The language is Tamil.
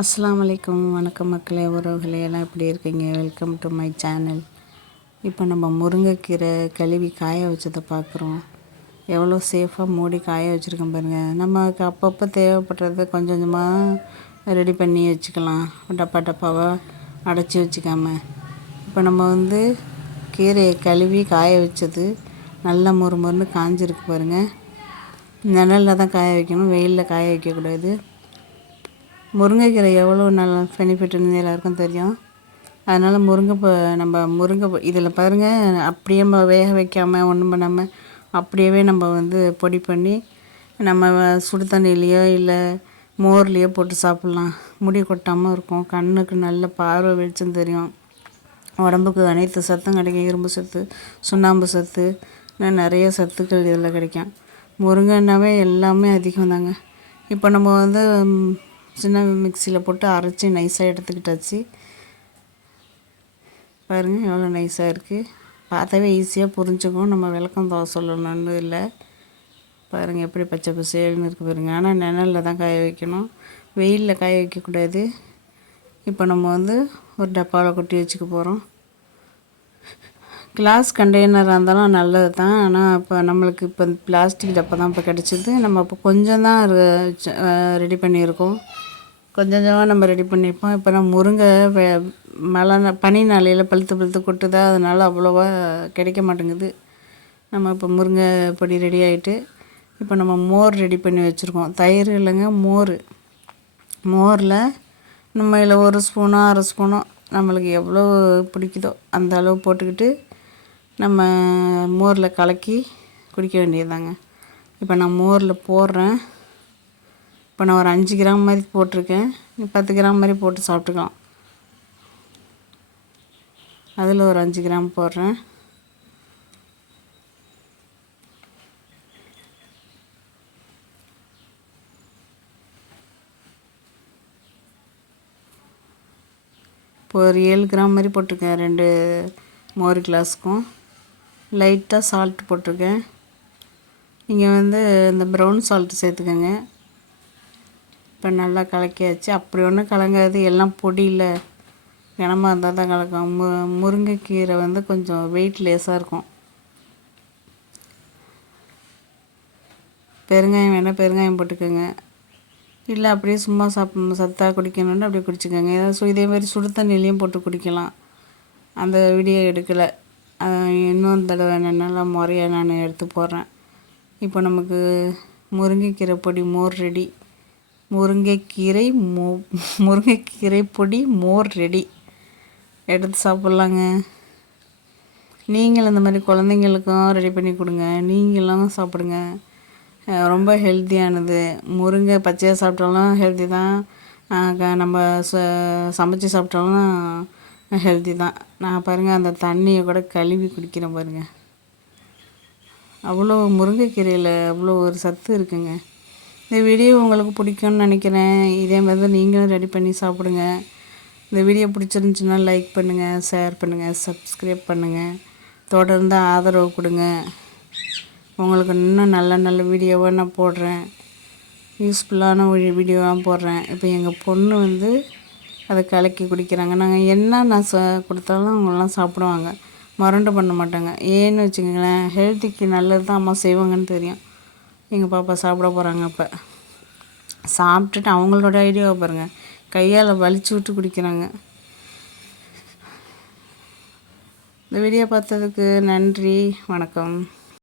அஸ்லாம் வலைக்கம் வணக்கம் மக்களே உறவுகளே எல்லாம் எப்படி இருக்கீங்க? வெல்கம் டு மை சேனல் இப்போ நம்ம முருங்கைக்கீரை கழுவி காய வச்சதை பார்க்குறோம். எவ்வளோ சேஃபாக மூடி காய வச்சுருக்கோம் பாருங்கள் நமக்கு அப்பப்போ தேவைப்படுறது கொஞ்சம் கொஞ்சமாக ரெடி பண்ணி வச்சுக்கலாம். டப்பா டப்பாவாக அடைச்சி வச்சுக்காம. இப்போ நம்ம வந்து கீரையை கழுவி காய வச்சது நல்லா மொறு மொறுன்னு காஞ்சிருக்கு பாருங்கள் நிழலில் தான் காய வைக்கணும். வெயிலில் காய வைக்கக்கூடாது. முருங்கைக்கீரை எவ்வளோ நல்ல பெனிஃபிட்னு எல்லாருக்கும் தெரியும். அதனால் முருங்கை இப்போ நம்ம முருங்கை இதில் பாருங்கள் அப்படியே நம்ம வேக வைக்காமல் ஒன்றும் பண்ணாமல் அப்படியே நம்ம வந்து பொடி பண்ணி நம்ம சுடு தண்ணியிலையோ இல்லை மோர்லேயோ போட்டு சாப்பிட்லாம். முடி கொட்டாமல் இருக்கும். கண்ணுக்கு நல்ல பார்வை வெளிச்சம் தெரியும். உடம்புக்கு அனைத்து சத்தும் கிடைக்கும். இரும்பு சத்து சுண்ணாம்பு சத்து நிறைய சத்துக்கள் இதில் கிடைக்கும். முருங்கைன்னாவே எல்லாமே அதிகம் தாங்க இப்போ நம்ம வந்து சின்ன மிக்சியில் போட்டு அரைச்சி நைஸாக எடுத்துக்கிட்டாச்சு. பாருங்கள் எவ்வளோ நைஸாக இருக்குது பார்த்தாவே ஈஸியாக புரிஞ்சுக்கும். நம்ம விளக்கம் தோசை சொல்லணும்னு இல்லை. பாருங்கள் எப்படி பச்சை பசேல்னு இருக்குது பாருங்கள் ஆனால் நிழலில் தான் காய வைக்கணும். வெயிலில் காய வைக்கக்கூடாது இப்போ நம்ம வந்து ஒரு டப்பாவில் கொட்டி வச்சுக்க போகிறோம் கிளாஸ் கண்டெய்னராக இருந்தாலும் நல்லது தான். ஆனால் இப்போ நம்மளுக்கு இப்போ பிளாஸ்டிக் டப்பா தான் இப்போ கிடச்சிது. நம்ம இப்போ கொஞ்சம் தான் ரெடி uh, பண்ணியிருக்கோம். கொஞ்சம் கொஞ்சமாக நம்ம ரெடி பண்ணியிருப்போம் இப்போ நம்ம முருங்கை வே மழை பனி நாளையில் பழுத்து பழுத்து கொட்டுதா அதனால் அவ்வளோவா கிடைக்க மாட்டேங்குது. நம்ம இப்போ முருங்கை பொடி ரெடி ஆகிட்டு இப்போ நம்ம மோர் ரெடி பண்ணி வச்சுருக்கோம். தயிர் இல்லைங்க மோர். மோரில் நம்ம இதில் ஒரு ஸ்பூனோ அரை ஸ்பூனோ நம்மளுக்கு எவ்வளோ பிடிக்குதோ அந்த அளவு போட்டுக்கிட்டு நம்ம மோரில் கலக்கி குடிக்க வேண்டியதாங்க இப்போ நான் மோரில் போடுறேன். இப்போ நான் ஒரு அஞ்சு கிராம் மாதிரி போட்டிருக்கேன். பத்து கிராம் மாதிரி போட்டு சாப்பிட்டுக்கலாம். அதில் ஒரு அஞ்சு கிராம் போடுறேன். இப்போ ஒரு ஏழு கிராம் மாதிரி போட்டிருக்கேன் ரெண்டு மோர் கிளாஸ்க்கும். லைட்டாக சால்ட் போட்டிருக்கேன். நீங்கள் வந்து இந்த ப்ரௌன் சால்ட்டு சேர்த்துக்கோங்க. இப்போ நல்லா கலக்கியாச்சு. அப்படி ஒன்றும் கலங்காது. எல்லாம் பொடியில் கனமாக இருந்தால் தான் கலக்கும். மு முருங்கைக்கீரை வந்து கொஞ்சம் வெயிட் லேஸாக இருக்கும். பெருங்காயம் வேணால் பெருங்காயம் போட்டுக்கோங்க. இல்லை அப்படியே சும்மா சாப் சத்தாக குடிக்கணும்னு அப்படியே குடிச்சிக்கோங்க. ஏதாவது இதே மாதிரி சுடு தண்ணிலையும் போட்டு குடிக்கலாம். அந்த வீடியோ எடுக்கலை. இன்னொரு தடவை நல்லா முறையாக நான் எடுத்து போடுறேன். இப்போ நமக்கு முருங்கைக்கீரை பொடி மோர் ரெடி முருங்கைக்கீரை மோ முருங்கைக்கீரை பொடி மோர் ரெடி. எடுத்து சாப்பிட்லாங்க. நீங்களும் இந்த மாதிரி குழந்தைங்களுக்கும் ரெடி பண்ணி கொடுங்க. நீங்களும் சாப்பிடுங்க. ரொம்ப ஹெல்த்தியானது. முருங்கை பச்சையாக சாப்பிட்டாலும் ஹெல்த்தி தான். நம்ம ச சமைச்சி சாப்பிட்டாலும் ஹெல்த்தி தான். நான் பாருங்கள் அந்த தண்ணியை கூட கழுவி குடிக்கிறேன் பாருங்கள் அவ்வளோ முருங்கைக்கீரையில் அவ்வளோ ஒரு சத்து இருக்குங்க. இந்த வீடியோ உங்களுக்கு பிடிக்கும்னு நினைக்கிறேன். இதே மாதிரி தான் நீங்களும் ரெடி பண்ணி சாப்பிடுங்க. இந்த வீடியோ பிடிச்சிருந்துச்சின்னா லைக் பண்ணுங்கள் ஷேர் பண்ணுங்கள் சப்ஸ்கிரைப் பண்ணுங்கள் தொடர்ந்து ஆதரவு கொடுங்க. உங்களுக்கு இன்னும் நல்ல நல்ல வீடியோவாக நான் போடுறேன். யூஸ்ஃபுல்லான ஒரு வீடியோவாக போடுறேன். இப்போ எங்கள் பொண்ணு வந்து அதை கலக்கி குடிக்கிறாங்க. நாங்கள் என்ன நான் ச கொடுத்தாலும் அவங்களாம் சாப்பிடுவாங்க. மறண்டு பண்ண மாட்டாங்க. ஏன்னு வச்சுக்கோங்களேன் ஹெல்த்திக்கு நல்லது தான் அம்மா செய்வாங்கன்னு தெரியும். எங்கள் பாப்பா சாப்பிட போகிறாங்க அப்போ. சாப்பிட்டுட்டு அவங்களோட ஐடியாவை பாருங்கள் கையால் வலிச்சு விட்டு குடிக்கிறாங்க. இந்த வீடியோ பார்த்ததுக்கு நன்றி. வணக்கம்.